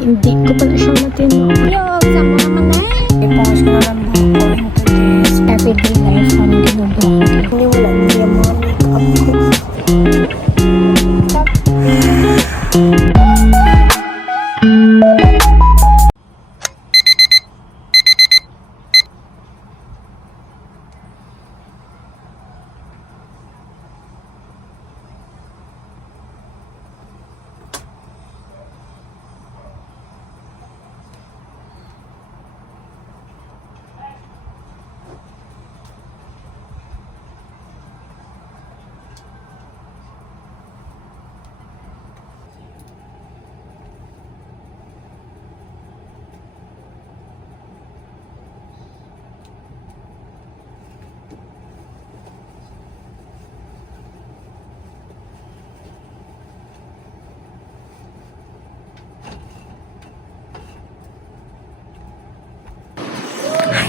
Hindi ko pala siya matino. Yo, sama naman na eh. I-pause ko na lang according to this everyday life ang ginagawa ko. Hindi wala niya mga make-up ko.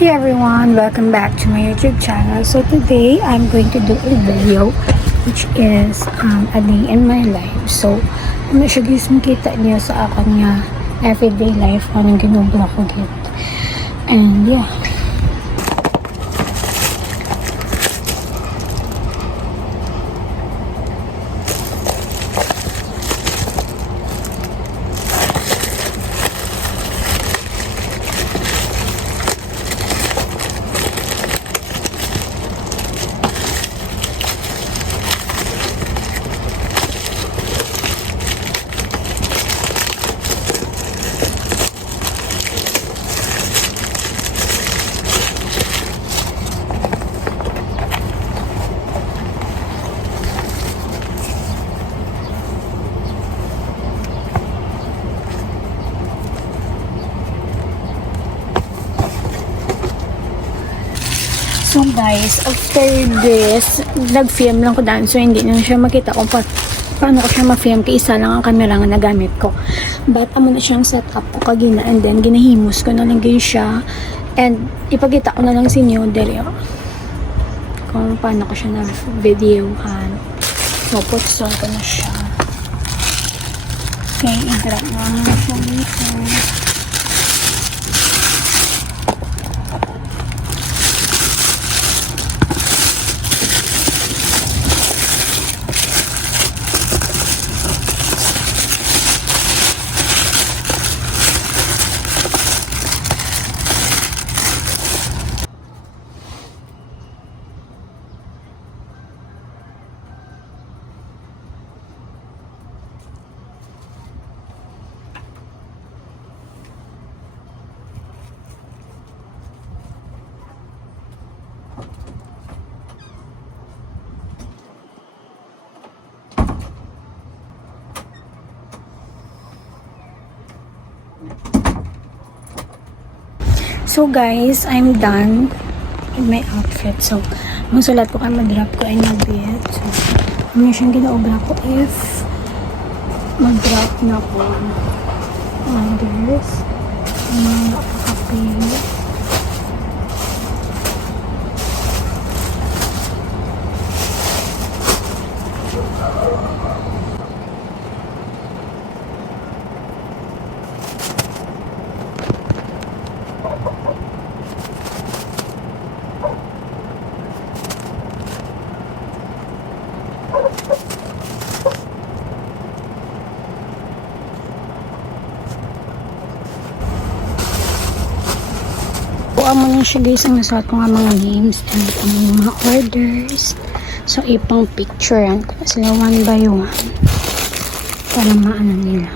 Hey everyone, welcome back to my YouTube channel. So today I'm going to do a video which is a day in my life. So ano siya guys, makita niyo sa akin nga everyday life anong ginagawa ko dito. And yeah. So guys, after this, nag-film lang ko daan. So hindi na siya makita kung paano ko siya ma-film. Kaya isa lang ang camera nga nagamit ko. But amo na siyang setup ko kagina. And then ginahimos ko na lang ganyan siya. And ipakita ko na lang sa inyo dali kung paano ko siya na-videohan. So putson ko na siya. Okay, i-grab na siya dito. So guys, I'm done with my outfit. So, masulat ko kayo mag-drop ko ay mag-bit. So, ano siyang ginaobra ko if mag-drop na ko on this. Mga kapapil. Amo na siya guys, ang nasuot ko nga mga names and ang mga orders. So ipang picturean ko na sila one by one para maano nila.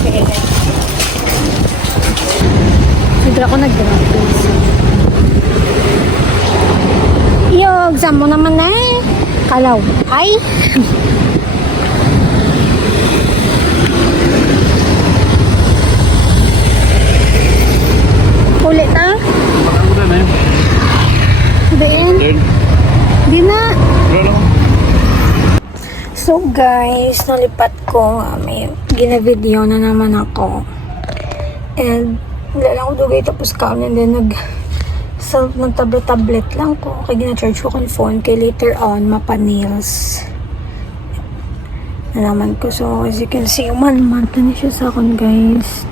Okay. Siguro ako nag-drop guys. Yo, exam mo naman na eh. Kalaw. Ay! Ulit na? Ulit na yun. Diin? Di na. So guys, nalipat ko. May gina-video na naman ako. And Wala lang ko dugay tapos kaon and then ng tablet lang ko. Kaya gina-charge ko kong phone. Kaya later on, mapa-nails. Nalaman ko. So, as you can see, 1 month na siya sa akin, guys.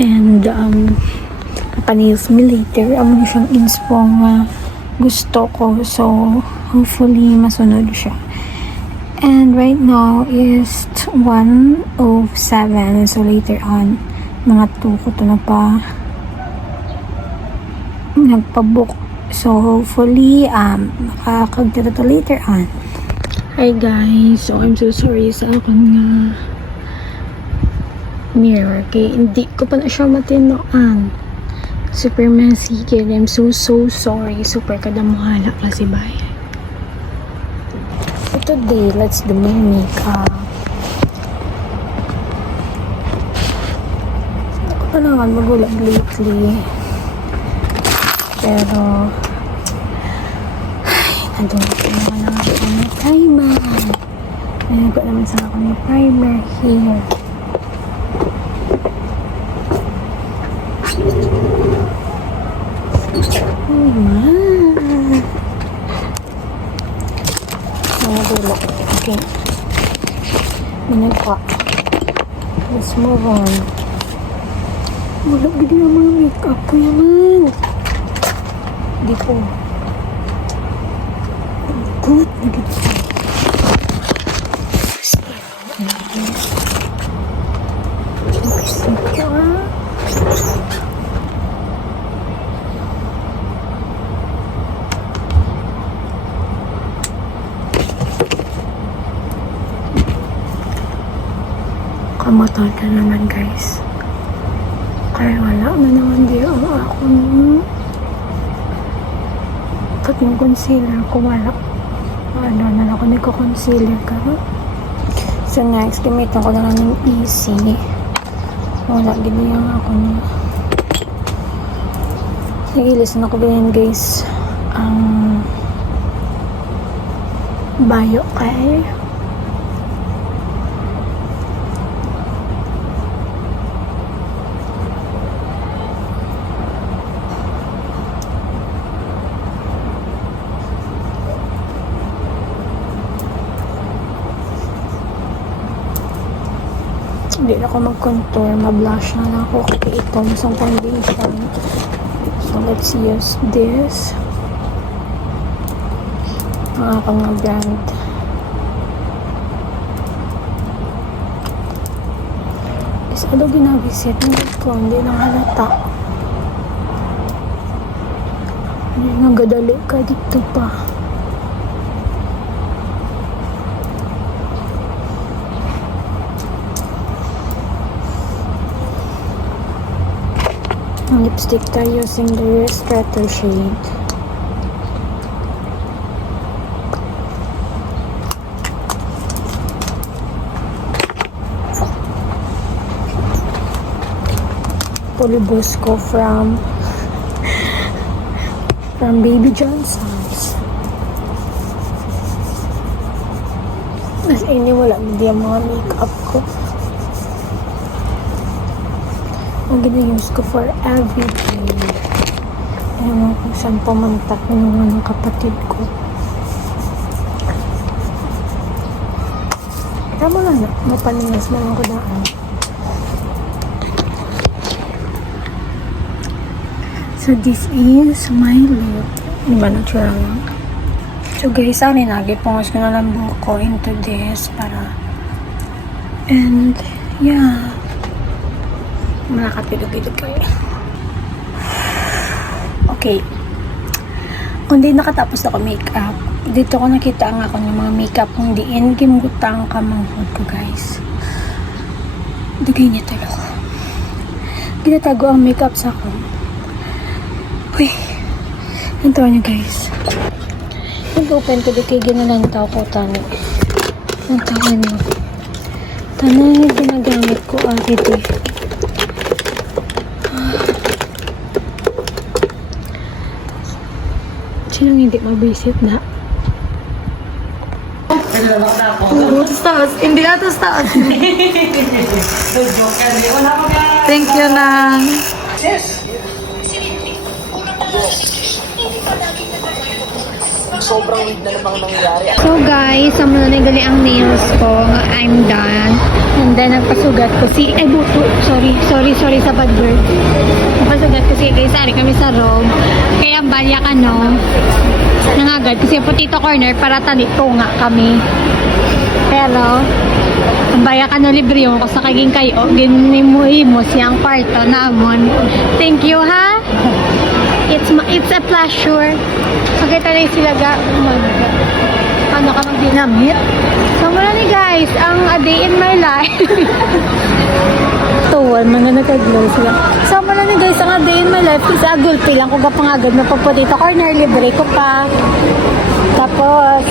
And, mapa-nails me later. Amo siyang inspo nga gusto ko. So, hopefully, masunod siya. And right now is 1:07. So, later on, mga 2 ko ito na pa nagpabook. So, hopefully, makakagdata to later on. Hi guys. So, I'm so sorry sa akong nga mirror. Kaya hindi ko pa na siya matinoan. Super messy. Kaya I'm so sorry. Super kadamuhala kasi bayan. So, today, let's do my makeup. Naman magulag lately, pero nandun ko naman ang aking primer. Ngayon ko naman sa aking primer here. Oh man, mga dulok. Okay, minagpa. Let's move on. Wala gini ang mga makeup ko yaman. Hindi ko. Good. Kamatay ka naman, guys. Kaya wala na naman di ang akong kating concealer ko. Wala na ako nagko-concealer ka. So next, gamitin ko na lang yung easy. Wala gini yung ako na nagilis na ko ganyan, guys. Bayo kay hindi na ako mag-contour, ma-blush na lang ako kaya itong isang foundation. So let's use this ang aking mga brand. Is ano ginabisit ko, hindi lang halata. Nagadali ka dito pa. Lipstick tayo using the Strato shade. Polybusco from Baby Johnson's. As ini wala hindi ang mga makeup ko. Ang gina-use ko for everyday. Ayaw mo kung saan pumunta ng kapatid ko. Tama lang na. Mapaninas mo lang ko daan. So, this is my lip. Diba natural lang? So, guys, nagipungos ko na lang buhok ko into this para and, yeah. Nakatulog-tulog kayo. Okay. Kung di nakatapos ako makeup, dito ko nakita ang ako ng mga makeup kung diin gimgutang kamanghod ko, guys. Dugay niya tulog. Ginatago ang makeup sa ako. Uy. Nantawa niyo, guys. Nag-open ko di kayo ginalantaw ko tani. Nantawa niyo. Tanang ginagamit ko dito. Sinong hindi mag-visit na? Taas. Hindi atas taas. Thank you na. So guys, amo na nagali ang nails ko. I'm done. And then nagpasugat ko si buto. Sorry sa bad word. Nagpasugat ko si guys, ari kami sa room. Kaya balya ka no. Nangagad kasi putito corner para tanito nga kami. Pero ang baya ka no libre yung ko sa kaging kayo. Ginimo siyang kwarto namon. Thank you ha. It's a pleasure. Makita na sila ano ka magdinamit. So mula ni guys, ang a day in my life. Tuwal man na nagaglow sila. So mula ni guys, ang a day in my life kasi agulpi lang kung kapangagad na pagpatito corner, libre ko pa. Tapos,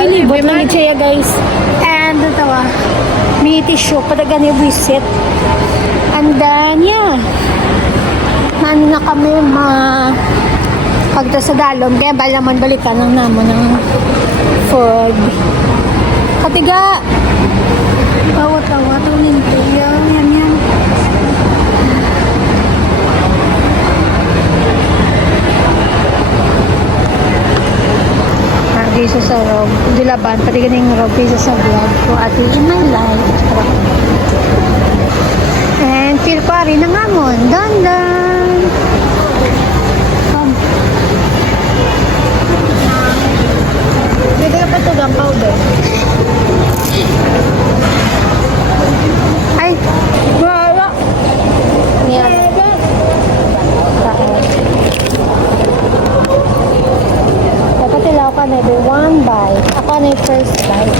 kilibot ng siya guys. And ito may tissue, padagan yung visit. And then, yeah. Nani na kami pagto sa dalom. Kaya balaman balikan lang naman ng food. Katiga. Bawat-bawat. Yan. Piso sa rob. Dilaban. Pati ganing rob. Piso sa vlog ko. Ati in my life. And feel ko rin ng amon. Dandan. Pwede ka pa ito ng powder. Ay. Wala. Yan. Dapat ilaw ka na do one bite. Ako na yung first bite.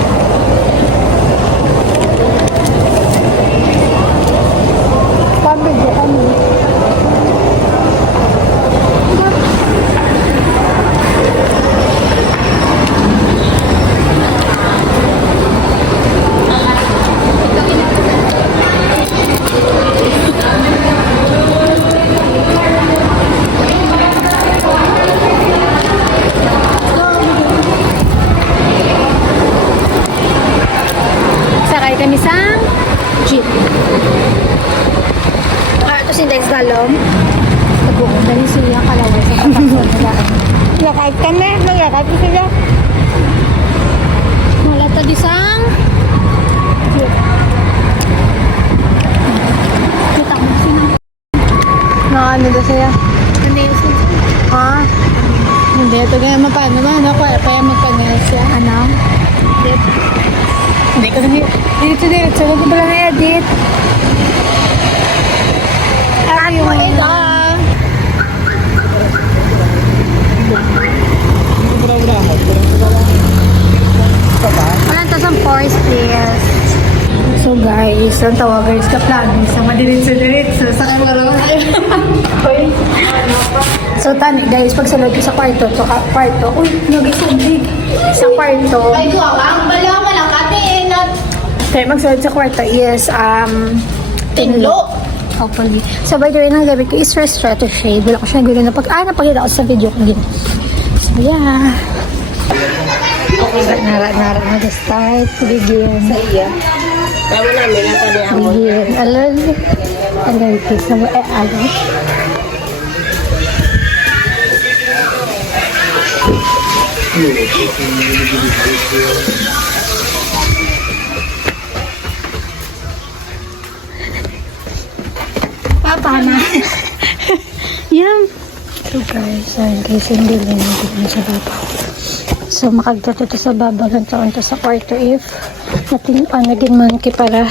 Pambigyo kami. Sakay kami sa jeep. Ito si Dex Galom. Nabuong na rin sila kalaway sa kapasyon nila. Lakad kami. Naglakad ko sila. Wala ito disang jeep. Kita mo sila. Ano daw siya? Hindi yung sila. Ha? Hindi. Ito ganyan mapano ba? Ano? Kaya magpanail siya. Ano? Hindi ko namin. Diretso. Huwag ko pala na-edit. Ako ito. Wala ito sa force please. So guys, ang tawag guys ka plan sa madiretso. Sa kamera. So tani guys, pag salod ko sa kwarto, uy, nag-isubig sa kwarto. Ay, ko ang bala malakati na Kaya magsalod sa kwarto is tinlo. Hopefully. So by the way, nang gabi ko is restart to shade. Wala ko siya gulo na napakita ko sa video ko din. So yeah. Nara nag-start. Begin. Kaya namin natali ang Begin. Alon. Alon. Kisa mo alon. Papa na. Yan. So guys, hindi lang na sa babaw. So makagdato to sa babaw lang taon to sa kwarto if natin naging monkey para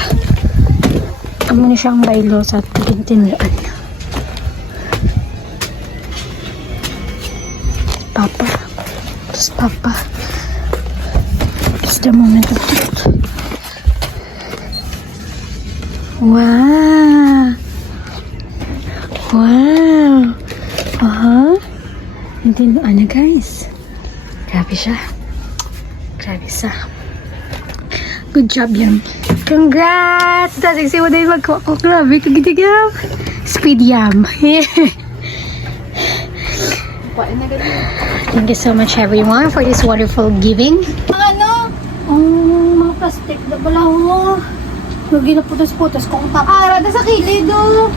amo ni siyang baylo sa tintinlaan. Papa. Tapos Papa. It's the moment of truth. Wow. Wow. Hindi mo ano guys. Grabe siya. Good job yan. Congrats! Tasig si mo dahil magkuha ko. Grabe, kagitigam. Speed yam. Thank you so much everyone for this wonderful giving. Ano? Ang mga plastic na pala ho. Lagi na putos-putos kung tapos. Arada sa kilid, oh.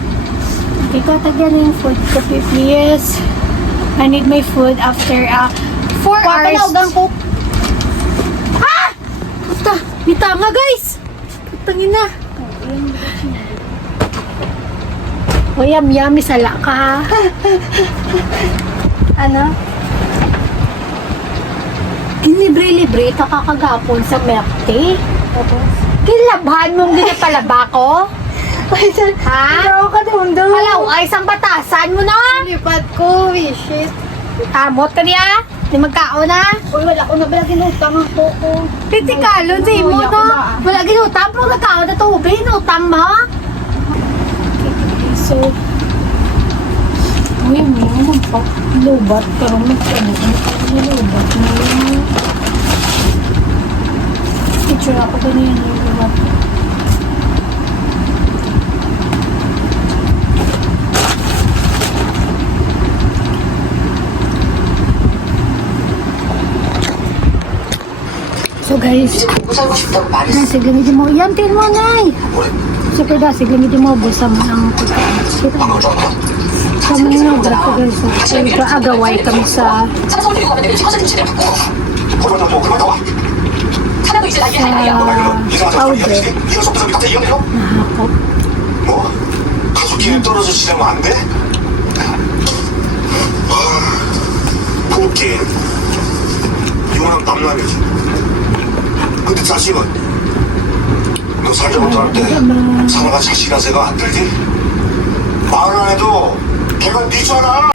Ikaw tagyan yung food ko, please. I need my food after 4 hours. Papanawagan ko. Puta, bita nga guys. Putangin na. O yummy sala ka ha. Ano? Libre-libre ka kakagapon sa milk tea. Kilabhan mong ginapalaba ko? Ha? Ano ka doon doon? Alaw, ay isang batasan mo na. Lipat ko, shit. Amot ka niya. Di magkao na. Uy, wala ko na pala ginutang ako ko. Titikalon sa imo Uy, ako no. ba? Wala ginutang pero nagkao na tubig. Inutang mo. So, uy, may lubat. Pero magkano. Lubat na yun. Picture ako ganyan yung lubat. So guys, dasig lang hindi mo. Yan, tin mo, nay. Super dasig lang hindi mo. Busa mo ng pagkain. Sa mga nabrak ko guys. Ito, agaway kami sa powder. Nahakot. 뭐? 가족끼리 떨어져 지내면 안 돼? 부긴 이혼한 남남이지. 근데 자식은 너 살지 못할 때 사나가 자식이란 생각 안 들지? 말 안 해도 걔가 니잖아.